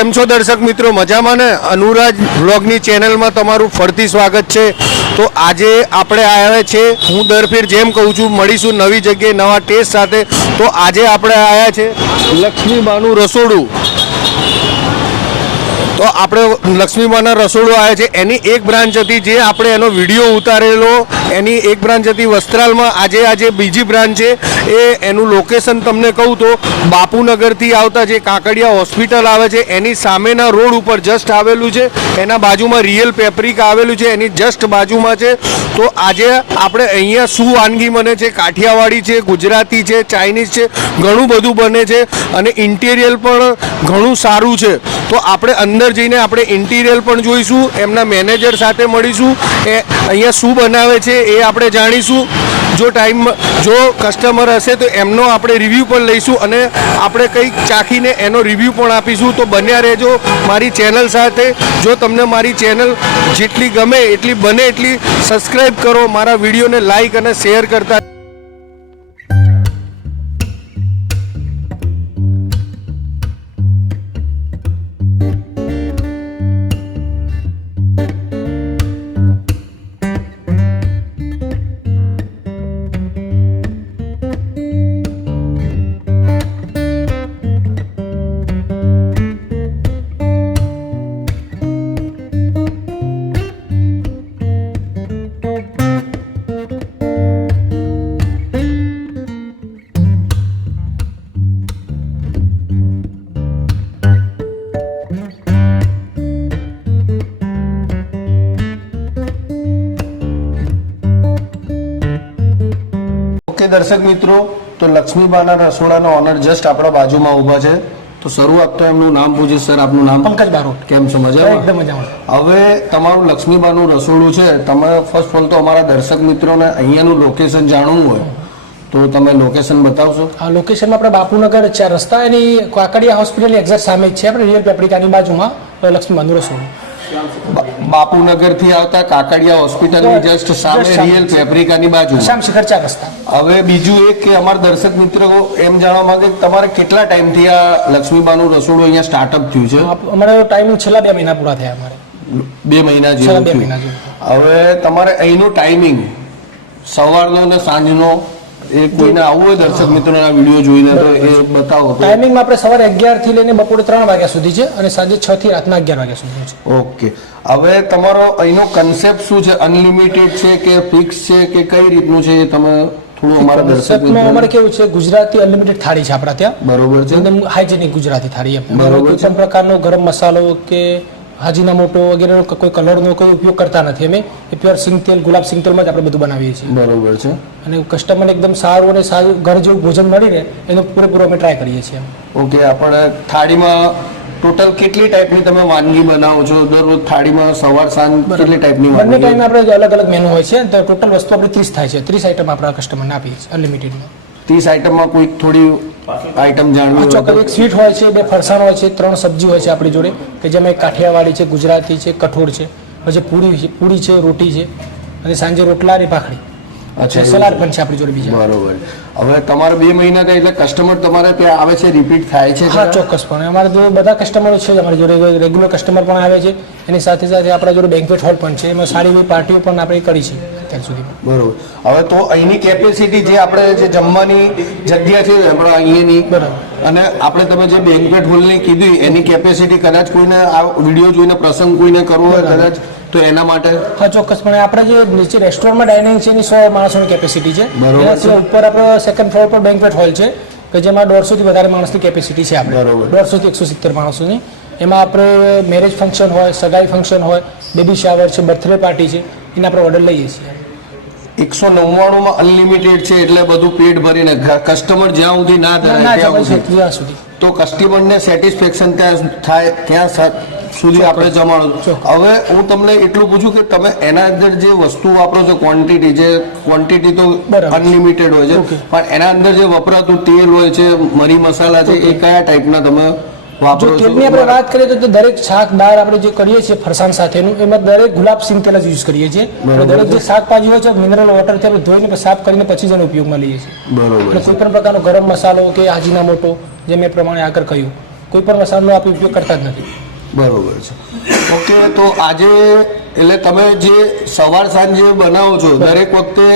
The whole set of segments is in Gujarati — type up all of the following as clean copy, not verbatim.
કેમ છો દર્શક મિત્રો? મજામાં ને? અનુરાજ વ્લોગની ચેનલમાં તમારું ફરીથી સ્વાગત છે. તો આજે આપણે આવ્યા છે, હું દર ફેર જેમ કહું છું, મળીશું નવી જગ્યાએ નવા ટેસ્ટ સાથે. તો આજે આપણે આવ્યા છે લક્ષ્મીબાનું રસોડું. તો આપણે લક્ષ્મીબાના રસોડું આવ્યા છે, એની એક બ્રાન્ચ હતી જે આપણે એનો વિડીયો ઉતારેલો, એની એક બ્રાન્ચ હતી વસ્ત્રાલમાં. આજે બીજી બ્રાન્ચ છે. એનું લોકેશન તમને કહું તો બાપુનગરથી આવતા જે કાકડિયા હોસ્પિટલ આવે છે એની સામેના રોડ ઉપર જસ્ટ આવેલું છે. એના બાજુમાં રિયલ પેપ્રિકા આવેલું છે, એની જસ્ટ બાજુમાં છે. તો આજે આપણે અહીંયા શું વાનગી બને છે? કાઠિયાવાડી છે, ગુજરાતી છે, ચાઇનીઝ છે, ઘણું બધું બને છે અને ઇન્ટિરિયર પણ ઘણું સારું છે. તો આપણે અંદર જઈને આપણે ઇન્ટિરિયર પણ જોઈશું, એમના મેનેજર સાથે મળીશું, એ અહીંયા શું બનાવે છે એ આપણે જાણીશું. જો કસ્ટમર હશે તો એમનો આપણે રિવ્યૂ પણ લઈશું અને આપણે કંઈક ચાખીને એનો રિવ્યૂ પણ આપીશું. તો બન્યા રહેજો મારી ચેનલ સાથે. જો તમને મારી ચેનલ જેટલી ગમે એટલી બને એટલી સબસ્ક્રાઈબ કરો, મારા વિડીયોને લાઈક અને શેર કરતા. દર્શક મિત્રો, તો લક્ષ્મીબાના રસોડાના ઓનર જસ્ટ આપણા બાજુમાં ઊભા છે. તો શરૂઆત તો એમનું નામ પૂછીશ. સર, આપનું નામ? પંકજ બારોટ. કેમ છો? મજામાં? એકદમ મજામાં. હવે તમારું લક્ષ્મીબાનું રસોડું છે, તમે ફર્સ્ટ ઓફ ઓલ તો અમારા દર્શક મિત્રોને અહીંયાનું લોકેશન જાણવું હોય તો તમે લોકેશન બતાવશો? આ લોકેશનમાં આપણે બાપુનગર 4 રસ્તા, એની કાકડિયા હોસ્પિટલની એક્ઝેક્ટ સામે જ છે. આપણે રિયલ પેપ્રિકાની બાજુમાં લક્ષ્મીબાનું રસોડું. બાપુનગર થી આવતા કાકડિયા હોસ્પિટલની જસ્ટ સામે રિયલ પેપ્રિકાની બાજુ શામશેખર 4 રસ્તા. હવે બીજું એક કે અમારા દર્શક મિત્રો એમ જાણવા માંગે કે તમારે કેટલા ટાઈમથી આ લક્ષ્મીબાનું રસોડું અહીંયા સ્ટાર્ટઅપ થયું છે? અમારો ટાઈમિંગ છેલ્લા 2 મહિના પૂરા થયા. અમારે 2 મહિના જેવું થયું. હવે તમારે અહીંનું ટાઈમિંગ સવારનો ને સાંજનો, એ કોઈને આવવું હોય દર્શક મિત્રોના વિડીયો જોઈને તો એ બતાવો. ટાઈમિંગમાં આપણે સવારે 11 થી લઈને બપોરે 3 વાગ્યા સુધી છે અને સાંજે 6 થી રાતના 11 વાગ્યા સુધી છે. ઓકે. હવે તમારો અહીંનો કન્સેપ્ટ શું છે? અનલિમિટેડ છે કે ફિક્સ છે કે કઈ રીતનું છે એ તમે થોડું અમારા દર્શક મિત્રો? અમારે કેવું છે, ગુજરાતી અનલિમિટેડ થાળી છે આપણા ત્યાં. બરોબર છે. એકદમ હાઇજેનિક ગુજરાતી થાળી. બરોબર. કોઈ પણ પ્રકારનો ગરમ મસાલો કે હાજીના મોટો વગેરેનો કોઈ કલરનો કોઈ ઉપયોગ કરતા નથી. અમે એ પ્યોર સિંગ તેલ, ગુલાબ સિંગ તેલમાં જ આપણે બધું બનાવીએ છીએ. બરોબર છે. અને કસ્ટમરને એકદમ સારું અને સારું ઘર જેવું ભોજન મળી રહે એનો પૂરેપૂરો અમે ટ્રાય કરીએ છીએ. ઓકે. આપણે થાળીમાં ટોટલ કેટલી ટાઈપની તમે વાનગી બનાવો છો દરરોજ? થાળીમાં સવાર સાંજ કેટલી ટાઈપની બંને વાનગી? ટાઈમે આપણે અલગ અલગ મેનુ હોય છે. તો ટોટલ વસ્તુ આપણે 30 થાય છે. 30 આઈટમ આપણા કસ્ટમરને આપીએ છીએ અનલિમિટેડમાં. 30 આઈટમમાં કોઈ થોડી આઈટમ જાણવી હોય તો? એક સ્વીટ હોય છે, 2 ફરસાણ હોય છે, 3 સબ્જી હોય છે આપણી જોડે, કે જેમાં કાઠિયાવાડી છે, ગુજરાતી છે, કઠોળ છે, પછી પૂરી છે, રોટી છે અને સાંજે રોટલા અને ભાખરી. અચ્છા, સલાડ પણ છે આપણી જોડે બીજા. બરોબર. હવે તમારે 2 મહિના થાય એટલે કસ્ટમર તમારે ત્યાં આવે છે, રિપીટ થાય છે? હા, ચોક્કસપણે. અમારે તો બધા કસ્ટમરો છે અમારી જોડે, રેગ્યુલર કસ્ટમર પણ આવે છે. એની સાથે સાથે આપણા જોડે બેન્ક્વેટ હોલ પણ છે, એમાં સારી એવી પાર્ટીઓ પણ આપણે કરી છે અત્યાર સુધીમાં. બરોબર. હવે તો અહીંની કેપેસિટી જે આપણે જે જમવાની જગ્યા છે આપણે અહીંયાની, બરાબર, અને આપણે તમે જે બેન્ક્વેટ હોલની કીધી એની કેપેસિટી કદાચ કોઈને આ વિડીયો જોઈને પ્રસંગ કોઈને કરવો હોય કદાચ તો એના માટે? હા, ચોક્કસપણે. આપણે જે નીચે રેસ્ટોરન્ટમાં ડાઇનિંગ છે એની 100 માણસોની કેપેસિટી છે. એનાથી ઉપર આપણે સેકન્ડ ફ્લોર પર બેન્ક્વેટ હોલ છે કે જેમાં 150 થી વધારે માણસની કેપેસિટી છે. આપણે 150 થી 170 માણસોની. એમાં આપણે મેરેજ ફંક્શન હોય, સગાઈ ફંક્શન હોય, બેબી શાવર છે, બર્થડે પાર્ટી છે, એને આપણે ઓર્ડર લઈએ છીએ. 199 અનલિમિટેડ છે એટલે બધું પેટ ભરીને કસ્ટમર જ્યાં સુધી ના ધરાય ત્યાં સુધી, તો કસ્ટમરને સેટિસ્ફેક્શન થાય ત્યાં સુધી આપણે જમાડો. હવે હું તમને એટલું પૂછું કે તમે એના અંદર જે વસ્તુ વાપરો છો, ક્વોન્ટિટી તો અનલિમિટેડ હોય છે, પણ એના અંદર જે વપરાતું તેલ હોય છે, મરી મસાલા છે, એ કયા ટાઈપના તમે વાપરો છો? તેલની આપણે વાત કરીએ તો દરેક શાક દાળ આપણે જે કરીએ છીએ ફરસાણ સાથેનું, એમાં દરેક ગુલાબ સિંગ તેલ જ યુઝ કરીએ છીએ. દરેક જે શાકભાજી હોય છે મિનરલ વોટરથી આપણે ધોઈને સાફ કરીને પછી જ એનો ઉપયોગમાં લઈએ છીએ. બરોબર. કોઈ પણ પ્રકારનો ગરમ મસાલો કે હાજીના મોટો, જે મેં પ્રમાણે આગળ કહ્યું, કોઈ પણ મસાલાનો આપણે ઉપયોગ કરતા જ નથી. બરોબર છે. ઓકે, તો આજે એટલે તમે જે સવાર સાંજ જે બનાવો છો દરેક વખતે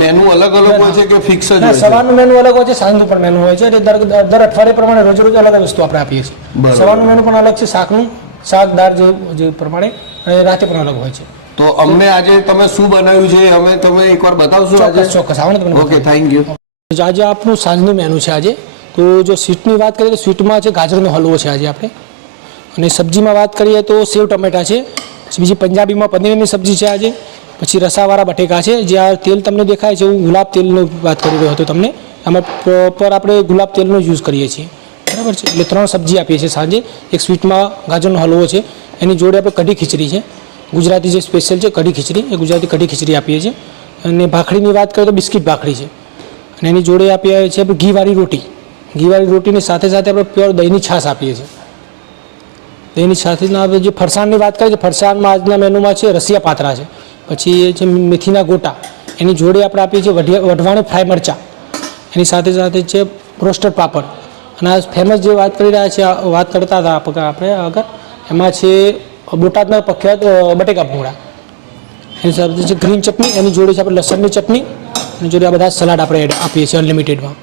મેનુ અલગ અલગ હોય છે કે ફિક્સ જ હોય છે? સવારનું મેનુ અલગ હોય છે, સાંજનું પણ મેનુ હોય છે. એટલે દર અઠવાડિયે પ્રમાણે રોજ રોજ અલગ વસ્તુ આપણે આપીએ છીએ. સવારનું મેનુ પણ અલગ છે, શાક દાળ જે પ્રમાણે, અને રાતે પણ અલગ હોય છે. તો અમને આજે તમે શું બનાવ્યું છે અમે તમે એકવાર બતાવશો? ચોક્કસ આવો ને તમને. Okay, thank you. આજે આપણું સાંજનું મેનુ છે આજે. તો જો સ્વીટની વાત કરીએ તો સ્વીટમાં છે ગાજરનો હલવો છે આજે આપણે, અને સબ્જીમાં વાત કરીએ તો સેવ ટમેટા છે, બીજી પંજાબીમાં પનીરની સબ્જી છે આજે, પછી રસાવાળા બટેકા છે. જે આ તેલ તમને દેખાય છે હું ગુલાબ તેલની વાત કરી રહ્યો હતો તમને, આમાં પ્રોપર આપણે ગુલાબ તેલનો યુઝ કરીએ છીએ, બરાબર છે. એટલે 3 સબ્જી આપીએ છીએ સાંજે. એક સ્વીટમાં ગાજરનો હલવો છે, એની જોડે આપણે કઢી ખીચડી છે, ગુજરાતી જે સ્પેશિયલ છે કઢી ખીચડી, એ ગુજરાતી કઢી ખીચડી આપીએ છીએ. અને ભાખરીની વાત કરીએ તો બિસ્કિટ ભાખરી છે, અને એની જોડે આપીએ છીએ આપણે ઘીવાળી રોટી. ઘીવાળી રોટીની સાથે સાથે આપણે પ્યોર દહીંની છાશ આપીએ છીએ. દહીંની સાથેના આપણે જે ફરસાણની વાત કરીએ તો ફરસાણમાં આજના મેનુમાં છે રસિયા પાતરા છે, પછી એ છે મેથીના ગોટા, એની જોડે આપણે આપીએ છીએ વઢવાણી ફ્રાય મરચાં, એની સાથે સાથે છે રોસ્ટેડ પાપડ. અને આ ફેમસ જે વાત કરી રહ્યા છે વાત કરતા હતા આપણે આગળ, એમાં છે બોટાદના પ્રખ્યાત બટેકા ભૂંગળા, એની સાથે છે ગ્રીન ચટણી, એની જોડે છે આપણે લસણની ચટણી, એની જોડે આ બધા સલાડ આપણે આપીએ છીએ અનલિમિટેડમાં.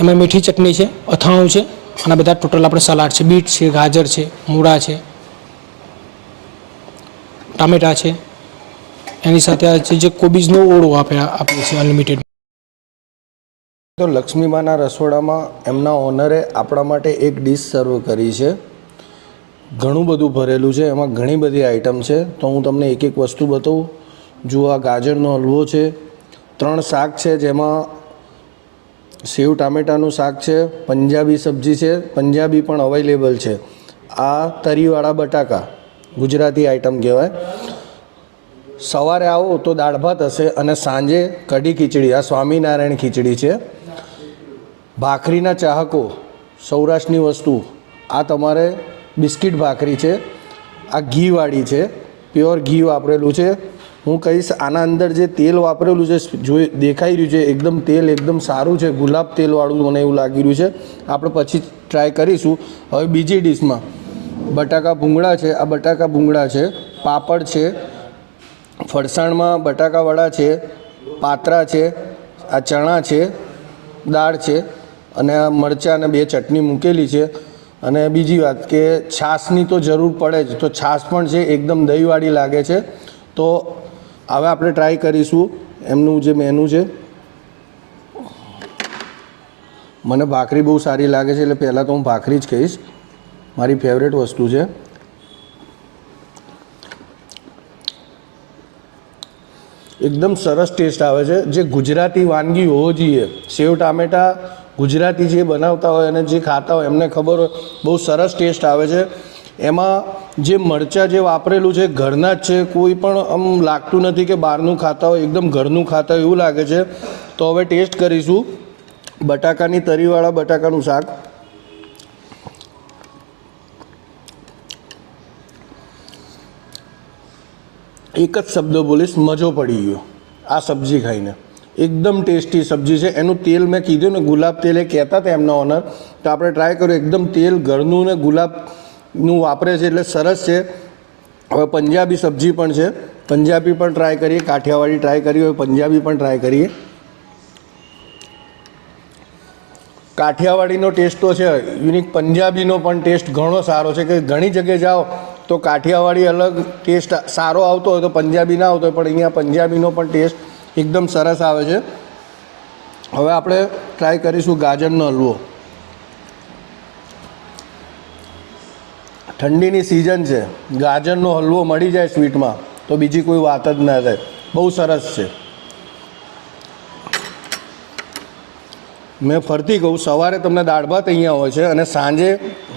એમાં મીઠી ચટણી છે, અથાણું છે, અને બધા ટોટલ આપણે સલાડ છે, બીટ છે, ગાજર છે, મૂળા છે, ટામેટાં છે, એની સાથે આ છે જે કોબીજનો ઓળો આપીએ છીએ અનલિમિટેડ. તો લક્ષ્મીમાના રસોડામાં એમના ઓનરે આપણા માટે એક ડીશ સર્વ કરી છે. ઘણું બધું ભરેલું છે, એમાં ઘણી બધી આઈટમ છે. તો હું તમને એક એક વસ્તુ બતાવું. જુઓ, આ ગાજરનો હલવો છે, 3 શાક છે, જેમાં સેવ ટામેટાનું શાક છે, પંજાબી સબ્જી છે, પંજાબી પણ અવેલેબલ છે. આ તરીવાળા બટાકા, ગુજરાતી આઈટમ કહેવાય. સવારે આવો તો દાળ ભાત હશે, અને સાંજે કઢી ખીચડી, આ સ્વામિનારાયણ ખીચડી છે. ભાખરીના ચાહકો, સૌરાષ્ટ્રની વસ્તુ, આ તમારે બિસ્કિટ ભાખરી છે. આ ઘીવાળી છે, પ્યોર ઘી વાપરેલું છે. હું કહીશ આના અંદર જે તેલ વાપરેલું છે જોઈ દેખાઈ રહ્યું છે, એકદમ તેલ એકદમ સારું છે, ગુલાબ તેલવાળું મને એવું લાગી રહ્યું છે. આપણે પછી ટ્રાય કરીશું. હવે બીજી ડીશમાં બટાકા ભૂંગળા છે, આ બટાકા ભૂંગળા છે, પાપડ છે, ફરસાણમાં બટાકાવડા છે, પાત્રા છે, આ ચણા છે, દાળ છે, અને આ મરચાં અને 2 ચટણી મૂકેલી છે. અને બીજી વાત કે છાશની તો જરૂર પડે જ, તો છાશ પણ છે, એકદમ દહીંવાળી લાગે છે. તો હવે આપણે ટ્રાય કરીશું એમનું જે મેનુ છે. મને ભાખરી બહુ સારી લાગે છે, એટલે પહેલાં તો હું ભાખરી જ કહીશ, મારી ફેવરેટ વસ્તુ છે. એકદમ સરસ ટેસ્ટ આવે છે, જે ગુજરાતી વાનગી હોવો જોઈએ. સેવ ટામેટા ગુજરાતી જે બનાવતા હોય અને જે ખાતા હોય એમને ખબર હોય, બહુ સરસ ટેસ્ટ આવે છે. એમાં જે મરચાં જે વાપરેલું છે ઘરના જ છે, કોઈ પણ આમ લાગતું નથી કે બહારનું ખાતા હોય, એકદમ ઘરનું ખાતા હોય એવું લાગે છે. તો હવે ટેસ્ટ કરીશું બટાકાની તરીવાળા બટાકાનું શાક. એક જ શબ્દ બોલીશ, મજો પડી ગયો આ સબ્જી ખાઈને. એકદમ ટેસ્ટી સબ્જી છે. એનું તેલ મેં કીધું ને ગુલાબ તેલ, એ કહેતા હતા એમના ઓનર, તો આપણે ટ્રાય કર્યું. એકદમ તેલ ઘરનું ને ગુલાબનું વાપરે છે, એટલે સરસ છે. હવે પંજાબી સબ્જી પણ છે, પંજાબી પણ ટ્રાય કરીએ. કાઠિયાવાડી ટ્રાય કરી, હવે પંજાબી પણ ટ્રાય કરીએ. કાઠિયાવાડીનો ટેસ્ટ તો છે યુનિક, પંજાબીનો પણ ટેસ્ટ ઘણો સારો છે. કે ઘણી જગ્યાએ જાઓ તો કાઠિયાવાડી અલગ ટેસ્ટ સારો આવતો હોય તો પંજાબી ના આવતો હોય, પણ અહીંયા પંજાબીનો પણ ટેસ્ટ એકદમ સરસ આવે છે. હવે આપણે ટ્રાય કરીશું ગાજરનો હલવો. ઠંડીની સિઝન છે, ગાજરનો હલવો મળી જાય સ્વીટમાં તો બીજી કોઈ વાત જ ના થાય. બહુ સરસ છે. મેં ફરતી કહું, સવારે તમને દાળ ભાત અહીંયા હોય છે, અને સાંજે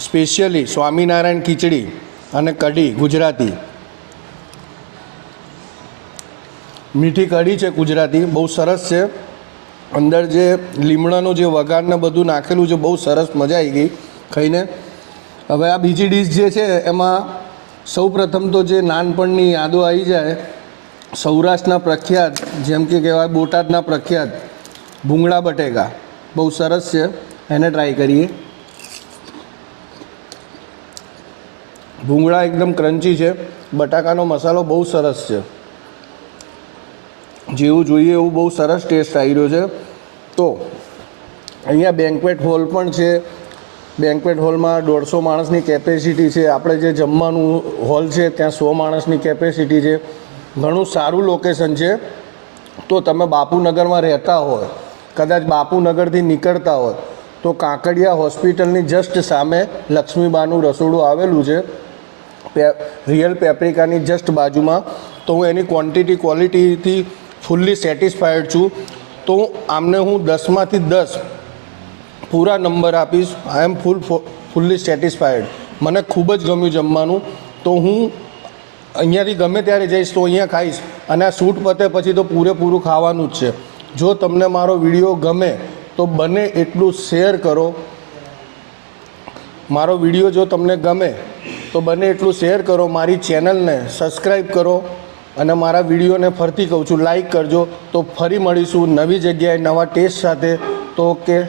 સ્પેશિયલી સ્વામિનારાયણ ખીચડી અને કઢી ગુજરાતી. મીઠી કઢી છે ગુજરાતી, બહુ સરસ છે. અંદર જે લીમડાનું જે વઘારને બધું નાખેલું છે, બહુ સરસ, મજા આવી ગઈ ખાઈને. હવે આ બીજી ડીશ જે છે એમાં સૌ પ્રથમ તો જે નાનપણની યાદો આવી જાય, સૌરાષ્ટ્રના પ્રખ્યાત, જેમ કે કહેવાય બોટાદના પ્રખ્યાત ભૂંગળા બટેકા, બહુ સરસ છે. એને ટ્રાય કરીએ. ભૂંગળા એકદમ ક્રન્ચી છે, બટાકાનો મસાલો બહુ સરસ છે, જેવું જોઈએ એવું બહુ સરસ ટેસ્ટ આવી રહ્યો છે. તો અહીંયા બેન્ક્વેટ હોલ પણ છે. બેન્ક્વેટ હોલમાં 150 માણસની કેપેસિટી છે. આપણે જે જમવાનું હોલ છે ત્યાં 100 માણસની કેપેસિટી છે. ઘણું સારું લોકેશન છે. તો તમે બાપુનગરમાં રહેતા હોય, કદાચ બાપુનગરથી નીકળતા હોય તો કાંકરિયા હોસ્પિટલની જસ્ટ સામે લક્ષ્મીબાનું રસોડું આવેલું છે, રિયલ પેપ્રિકાની જસ્ટ બાજુમાં. તો હું એની ક્વોલિટીથી ફૂલ્લી સેટિસ્ફાઈડ છું. તો આમને હું 10માંથી 10 પૂરા નંબર આપીશ. આઈ એમ ફૂલ્લી સેટિસ્ફાઈડ. મને ખૂબ જ ગમ્યું જમવાનું. તો હું અહીંયાથી ગમે ત્યારે જઈશ તો અહીંયા ખાઈશ, અને આ શૂટ પતે પછી તો પૂરેપૂરું ખાવાનું જ છે. જો તમને મારો વિડીયો ગમે તો બને એટલું શેર કરો. મારો વિડીયો જો તમને ગમે તો બને એટલું શેર કરો, મારી ચેનલને સબસ્ક્રાઈબ કરો, અને મારા વિડીયોને ફરીથી કહું છું લાઈક કરજો. તો ફરી મળીશું નવી જગ્યાએ નવા ટેસ્ટ સાથે. તો ઓકે.